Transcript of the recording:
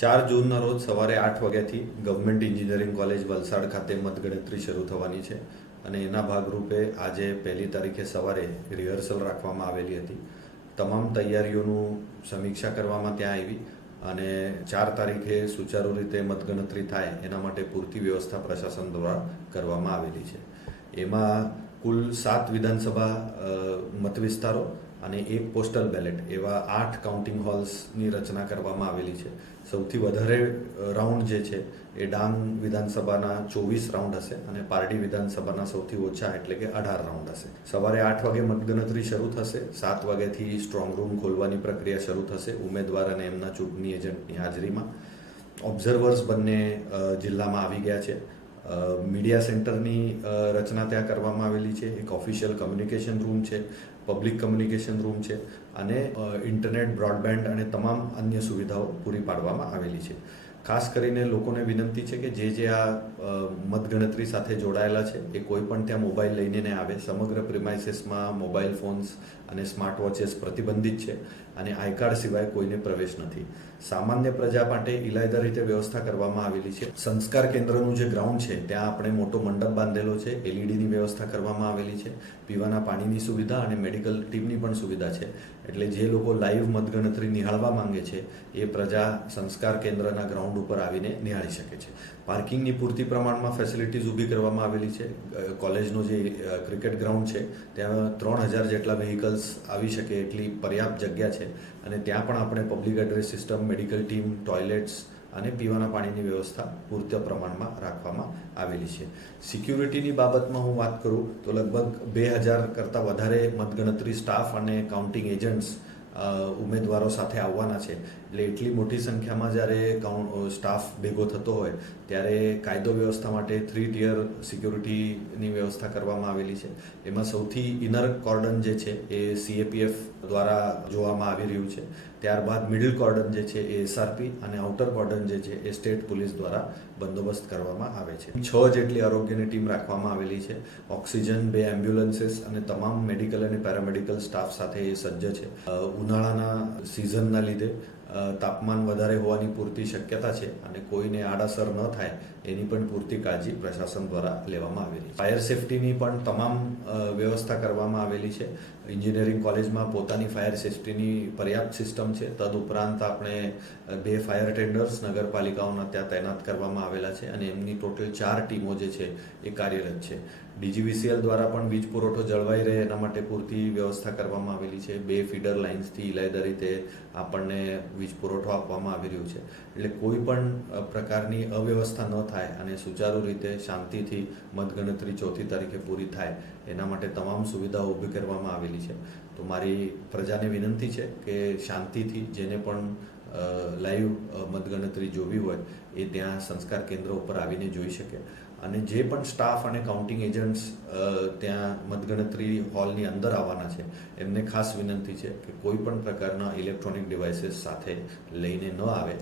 ચાર જૂનના રોજ સવારે આઠ વાગ્યાથી ગવર્મેન્ટ એન્જિનિયરિંગ કોલેજ વલસાડ ખાતે મતગણતરી શરૂ થવાની છે અને એના ભાગરૂપે આજે પહેલી તારીખે સવારે રિહર્સલ રાખવામાં આવેલી હતી. તમામ તૈયારીઓનું સમીક્ષા કરવામાં ત્યાં આવી અને ચાર તારીખે સુચારુ રીતે મતગણતરી થાય એના માટે પૂરતી વ્યવસ્થા પ્રશાસન દ્વારા કરવામાં આવેલી છે. એમાં કુલ સાત વિધાનસભા મતવિસ્તારો અને એક પોસ્ટલ બેલેટ એવા આઠ કાઉન્ટિંગ હોલ્સની રચના કરવામાં આવેલી છે. સૌથી વધારે રાઉન્ડ જે છે, એ ડાંગ વિધાનસભાના ચોવીસ રાઉન્ડ હશે અને પારડી વિધાનસભાના સૌથી ઓછા, એટલે કે અઢાર રાઉન્ડ હશે. સવારે આઠ વાગે મતગણતરી શરૂ થશે, સાત વાગ્યાથી સ્ટ્રોંગ રૂમ ખોલવાની પ્રક્રિયા શરૂ થશે ઉમેદવાર અને એમના ચૂંટણી એજન્ટની હાજરીમાં. ઓબ્ઝર્વર્સ બંને જિલ્લામાં આવી ગયા છે. મીડિયા સેન્ટરની રચના ત્યાં કરવામાં આવેલી છે. એક ઓફિશિયલ કમ્યુનિકેશન રૂમ છે પબ્લિક કમ્યુનિકેશન રૂમ છે અને ઇન્ટરનેટ બ્રોડબેન્ડ અને તમામ અન્ય સુવિધાઓ પૂરી પાડવામાં આવેલી છે. ખાસ કરીને લોકોને વિનંતી છે કે જે જે આ મતગણતરી સાથે જોડાયેલા છે, એ કોઈ પણ ત્યાં મોબાઈલ લઈને આવે. સમગ્ર પ્રિમાઇસીસમાં મોબાઈલ ફોન્સ અને સ્માર્ટ વોચેસ પ્રતિબંધિત છે અને આઈ કાર્ડ સિવાય કોઈને પ્રવેશ નથી. સામાન્ય પ્રજા માટે ઇલાયદા રીતે વ્યવસ્થા કરવામાં આવેલી છે. સંસ્કાર કેન્દ્રનું જે ગ્રાઉન્ડ છે, ત્યાં આપણે મોટો મંડપ બાંધેલો છે. એલઈડીની વ્યવસ્થા કરવામાં આવેલી છે. પીવાના પાણીની સુવિધા અને મેડિકલ ટીમની પણ સુવિધા છે. એટલે જે લોકો લાઈવ મતગણતરી નિહાળવા માંગે છે, એ પ્રજા સંસ્કાર કેન્દ્રના ગ્રાઉન્ડ ઉપર આવીને નિહાળી શકે છે. પાર્કિંગની પૂરતી પ્રમાણમાં ફેસિલિટીઝ ઊભી કરવામાં આવેલી છે. કોલેજનો જે ક્રિકેટ ગ્રાઉન્ડ છે, ત્યાં ત્રણ હજાર જેટલા વ્હીકલ્સ આવી શકે એટલી પર્યાપ્ત જગ્યા છે અને ત્યાં પણ આપણે public address system medical team toilets અને પીવાના પાણીની વ્યવસ્થા પૂરતા પ્રમાણમાં રાખવામાં આવેલી છે. સિક્યુરિટીની બાબતમાં હું વાત કરું તો લગભગ બે હજાર કરતાં વધારે મતગણતરી સ્ટાફ અને કાઉન્ટિંગ એજન્ટ્સ ઉમેદવારો સાથે આવવાના છે. એટલે એટલી મોટી સંખ્યામાં જ્યારે સ્ટાફ ભેગો થતો હોય, ત્યારે કાયદો વ્યવસ્થા માટે થ્રી ટિયર સિક્યોરિટીની વ્યવસ્થા કરવામાં આવેલી છે. એમાં સૌથી ઇનર કોર્ડન જે છે એ સીએપીએફ દ્વારા જોવામાં આવી રહ્યું છે. ત્યારબાદ મિડલ કોર્ડન જે છે એ એસઆરપી અને આઉટર કોર્ડન જે છે એ સ્ટેટ પોલીસ દ્વારા બંદોબસ્ત કરવામાં આવે છે. છ જેટલી આરોગ્યની ટીમ રાખવામાં આવેલી છે. ઓક્સિજન, બે એમ્બ્યુલન્સીસ અને તમામ મેડિકલ અને પેરામેડિકલ સ્ટાફ સાથે એ સજ્જ છે. ઉનાળાના સિઝનના લીધે તાપમાન વધારે હોવાની પૂરતી શક્યતા છે અને કોઈને આડાસર ન થાય એની પણ પૂરતી કાળજી પ્રશાસન દ્વારા લેવામાં આવેલી છે. ફાયર સેફટીની પણ તમામ વ્યવસ્થા કરવામાં આવેલી છે. એન્જિનિયરિંગ કોલેજમાં પોતાની ફાયર સેફટીની પર્યાપ્ત સિસ્ટમ છે. તદુપરાંત આપણે બે ફાયર ટેન્ડર્સ નગરપાલિકાઓના ત્યાં તૈનાત કરવામાં આવેલા છે અને એમની ટોટલ ચાર ટીમો જે છે એ કાર્યરત છે. ડીજીવીસીએલ દ્વારા પણ વીજ પુરવઠો જળવાઈ રહે એના માટે પૂરતી વ્યવસ્થા કરવામાં આવેલી છે. બે ફીડર લાઇન્સથી ઇલાયદા રીતે આપણને વીજ પુરવઠો આપવામાં આવી રહ્યો છે. એટલે કોઈ પણ પ્રકારની અવ્યવસ્થા ન થાય અને સુચારુ રીતે શાંતિથી મતગણતરી ચોથી તારીખે પૂરી થાય, એના માટે તમામ સુવિધાઓ ઊભી કરવામાં આવેલી છે. તો મારી પ્રજાને વિનંતી છે કે શાંતિથી જેને પણ લાઈવ મતગણતરી જોવી હોય, એ ત્યાં સંસ્કાર કેન્દ્ર ઉપર આવીને જોઈ શકે. અને જે પણ સ્ટાફ અને કાઉન્ટિંગ એજન્ટ્સ ત્યાં મતગણતરી હોલની અંદર આવવાના છે, એમને ખાસ વિનંતી છે કે કોઈ પણ પ્રકારના ઇલેક્ટ્રોનિક ડિવાઇસીસ સાથે લઈને ન આવે.